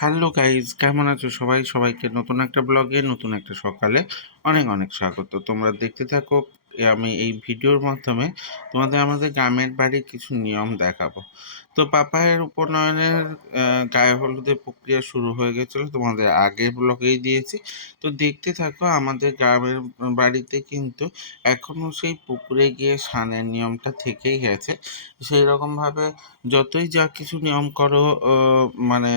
Hello guys কেমন আছো সবাই? সবাইকে নতুন একটা ব্লগে, নতুন একটা সকালে অনেক অনেক স্বাগত। তোমরা দেখতে থাকো আমি এই ভিডিওর মাধ্যমে তোমাদের আমাদের গ্রামের বাড়ির কিছু নিয়ম দেখাবো। তো পাপায়ের উপনয়নের গায়ে হলুদের প্রক্রিয়া শুরু হয়ে গেছিল, তোমাদের আগের ব্লগেই দিয়েছি। তো দেখতে থাকো, আমাদের গ্রামের বাড়িতে কিন্তু এখনও সেই পুকুরে গিয়ে স্নানের নিয়মটা থেকেই গেছে। সেই রকমভাবে যতই যা কিছু নিয়ম করো মানে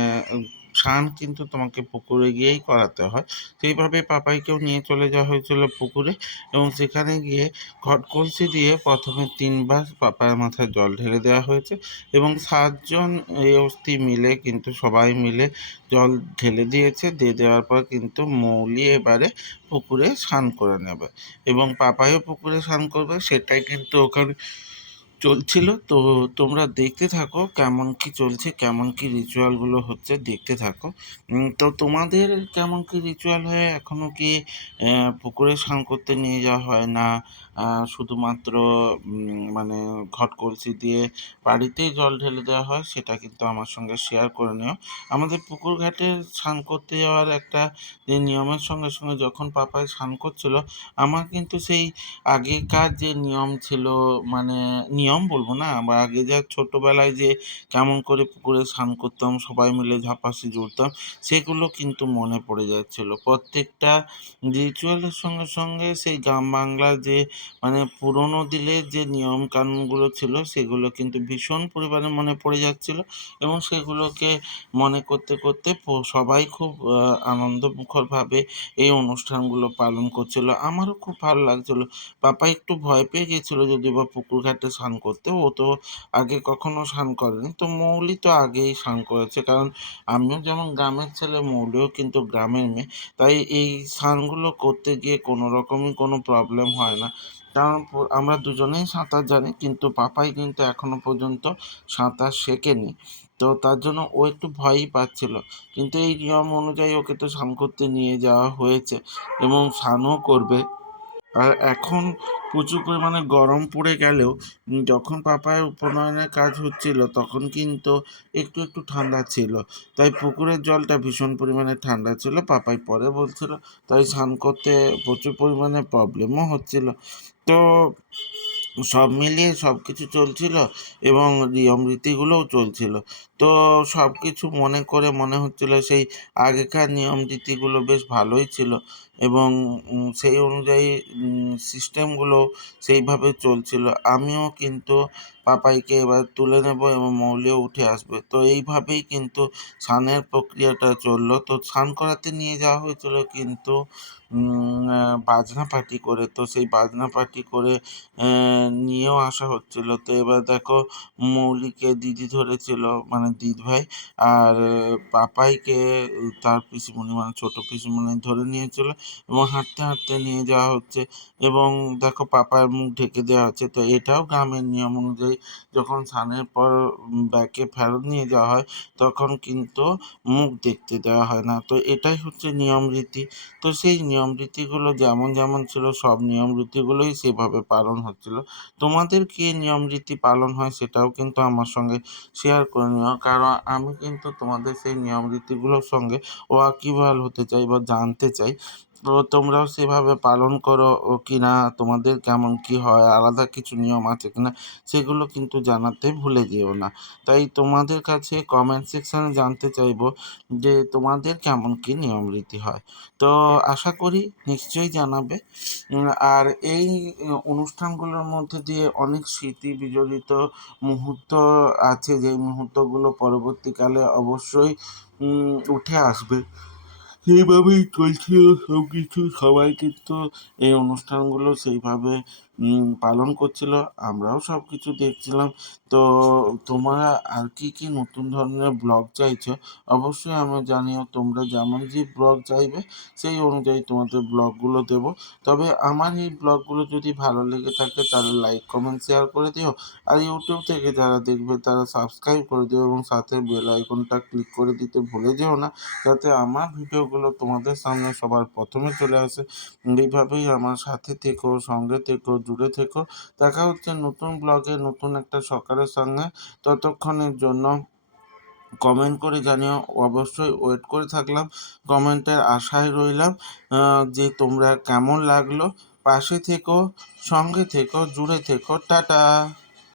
স্নান কিন্তু তোমাকে পুকুরে গিয়েই করাতে হয়। সেইভাবে পাপাইকেও নিয়ে চলে যাওয়া হয়েছিল পুকুরে এবং সেখানে গিয়ে ঘট কলসি দিয়ে প্রথমে তিনবার পাপার মাথায় জল ঢেলে দেওয়া হয়েছে এবং সাতজন এই অস্থি মিলে কিন্তু সবাই মিলে জল ঢেলে দিয়েছে, দিয়ে দেওয়ার পর কিন্তু মৌলি এবারে পুকুরে স্নান করে নেবে এবং পাপাইও পুকুরে স্নান করবে, সেটাই কিন্তু ওখানে চলছিল। তো তোমরা দেখতে থাকো কেমন কি চলছে, কেমন কি রিচুয়ালগুলো হচ্ছে, দেখতে থাকো। তো তোমাদের কেমন কি রিচুয়াল হয় এখনও কি পুকুরে স্নান করতে নিয়ে যাওয়া হয় না? শুধুমাত্র মানে ঘট কলসি দিয়ে বাড়িতেই জল ঢেলে দেওয়া হয়, সেটা কিন্তু আমার সঙ্গে শেয়ার করে নিও। আমাদের পুকুর ঘাটে স্নান করতে যাওয়ার একটা যে নিয়মের সঙ্গে সঙ্গে যখন পাপায় স্নান করছিল, আমার কিন্তু সেই আগেকার যে নিয়ম ছিল মানে নিয়ম বলব না আমরা আগে যা ছোটোবেলায় যে কেমন করে পুকুরে স্নান করতাম, সবাই মিলে ঝাঁপাসি জুড়তাম, সেগুলো কিন্তু মনে পড়ে যাচ্ছিল। প্রত্যেকটা রিচুয়ালের সঙ্গে সঙ্গে সেই গ্রাম বাংলার যে মানে পুরোনো দিনের যে নিয়ম কানুনগুলো ছিল সেগুলো কিন্তু ভীষণ পরিমাণে মনে পড়ে যাচ্ছিল এবং সেগুলোকে মনে করতে করতে সবাই খুব আনন্দমুখরভাবে এই অনুষ্ঠানগুলো পালন করছিল। আমারও খুব ভালো লাগছিল। পাপা একটু ভয় পেয়ে গেছিল যদি বা পুকুর ঘাটে স্নান করতে, ও তো আগে কখনো স্নান করেনি। তো মৌলি তো আগেই স্নান করেছে, কারণ আমিও যেমন গ্রামের ছেলে, মৌলিও কিন্তু গ্রামের মেয়ে। তাই এই স্নানগুলো করতে গিয়ে কোনো রকমই কোনো প্রবলেম হয় না। কারণ আমরা দুজনেই সাঁতার জানি, কিন্তু পাপাই কিন্তু এখনও পর্যন্ত সাঁতার শেখেনি। তো তার জন্য ও একটু ভয়ই পাচ্ছিল। কিন্তু এই নিয়ম অনুযায়ী ওকে তো স্নান করতে নিয়ে যাওয়া হয়েছে এবং স্নানও করবে। আর এখন প্রচুর পরিমাণে গরম পড়ে গেলেও যখন পাপায়ের উপনয়নের কাজ হচ্ছিল তখন কিন্তু একটু একটু ঠান্ডা ছিল। তাই পুকুরের জলটা ভীষণ পরিমাণে ঠান্ডা ছিল। পাপাই পরে বলছিল, তাই স্নান করতে প্রচুর পরিমাণে প্রবলেমও হচ্ছিল। তো সব মিলিয়ে সব কিছু চলছিল এবং নিয়ম রীতিগুলোও চলছিল। তো সব কিছু মনে করে মনে হচ্ছিল সেই আগেকার নিয়ম রীতিগুলো বেশ ভালোই ছিল এবং সেই অনুযায়ী সিস্টেমগুলো সেইভাবে চলছিল। আমিও কিন্তু পাপাইকে এবার তুলে নেব এবং মৌলিও উঠে আসবে। তো এইভাবেই কিন্তু স্নানের প্রক্রিয়াটা চলল। তো স্নান করাতে নিয়ে যাওয়া হয়েছিল কিন্তু বাজনা পার্টি করে। তো সেই বাজনা পার্টি করে নিয়েও আসা হচ্ছিল। তো এবার দেখো মৌলিকে দিদি ধরেছিল মানে দিদিভাই আর পাপাইকে তার পিসিমণি মানে ছোট পিসিমণি ধরে নিয়েছিল এবং হাঁটতে হাঁটতে নিয়ে যাওয়া হচ্ছে এবং দেখো পাপার মুখ ঢেকে দেওয়া হচ্ছে। তো এটাও গ্রামের নিয়ম অনুযায়ী যখন স্নানের পর ব্যাকে ফেরত নিয়ে যাওয়া হয়, তখন কিন্তু মুখ দেখতে দেওয়া হয় না। তো এটাই হচ্ছে নিয়ম রীতি। তো সেই নিয়ম রীতিগুলো যেমন যেমন ছিল, সব নিয়ম রীতিগুলোই সেভাবে পালন হচ্ছিল। তোমাদের কি নিয়ম রীতি পালন হয় সেটাও কিন্তু আমার সঙ্গে শেয়ার করে নিও। কারণ আমি কিন্তু তোমাদের সেই নিয়ম রীতিগুলোর সঙ্গে ওয়াকিবহাল হতে চাই বা জানতে চাই। তোমরাও সেভাবে পালন করো ও কি না তোমাদের কেমন কি হয়, আলাদা কিছু নিয়ম আছে কিনা, সেগুলো কিন্তু জানাতে ভুলে যেও না। তাই তোমাদের কাছে কমেন্ট সেকশনে জানতে চাইব যে তোমাদের কেমন কি নিয়ম রীতি হয়। তো আশা করি নিশ্চয়ই জানাবে। আর এই অনুষ্ঠানগুলোর মধ্যে দিয়ে অনেক স্মৃতি বিজড়িত মুহূর্ত আছে, যেই মুহূর্তগুলো পরবর্তীকালে অবশ্যই উঠে আসবে। সেইভাবেই চলছিল সব কিছু সবাই কিন্তু এই অনুষ্ঠানগুলো সেইভাবে পালন করছিল। আমরাও সব কিছু দেখছিলাম। তো তোমরা আর কি কি নতুন ধরনের ব্লগ চাইছো, অবশ্যই আমি জানিও। তোমরা যেমন যে ব্লগ চাইবে, সেই অনুযায়ী তোমাদের ব্লগগুলো দেবো। তবে আমার এই ব্লগগুলো যদি ভালো লেগে থাকে, তাহলে লাইক, কমেন্ট, শেয়ার করে দিও। আর ইউটিউব থেকে যারা দেখবে, তারা সাবস্ক্রাইব করে দিও এবং সাথে বেল আইকনটা ক্লিক করে দিতে ভুলে যেও না, যাতে আমার ভিডিওগুলো তোমাদের সামনে সবার প্রথমে চলে আসে। এইভাবেই আমার সাথে থেকো, সঙ্গে থেকো, জুড়ে থেকো। দেখা হচ্ছে নতুন ব্লগে নতুন একটা সকালের সঙ্গে। ততক্ষণের জন্য কমেন্ট করে জানিও। অবশ্যই ওয়েট করে থাকলাম। কমেন্টের আশায় রইলাম যে তোমরা কেমন লাগল। পাশে থেকো, সঙ্গে থেকো, জুড়ে থেকো। টাটা!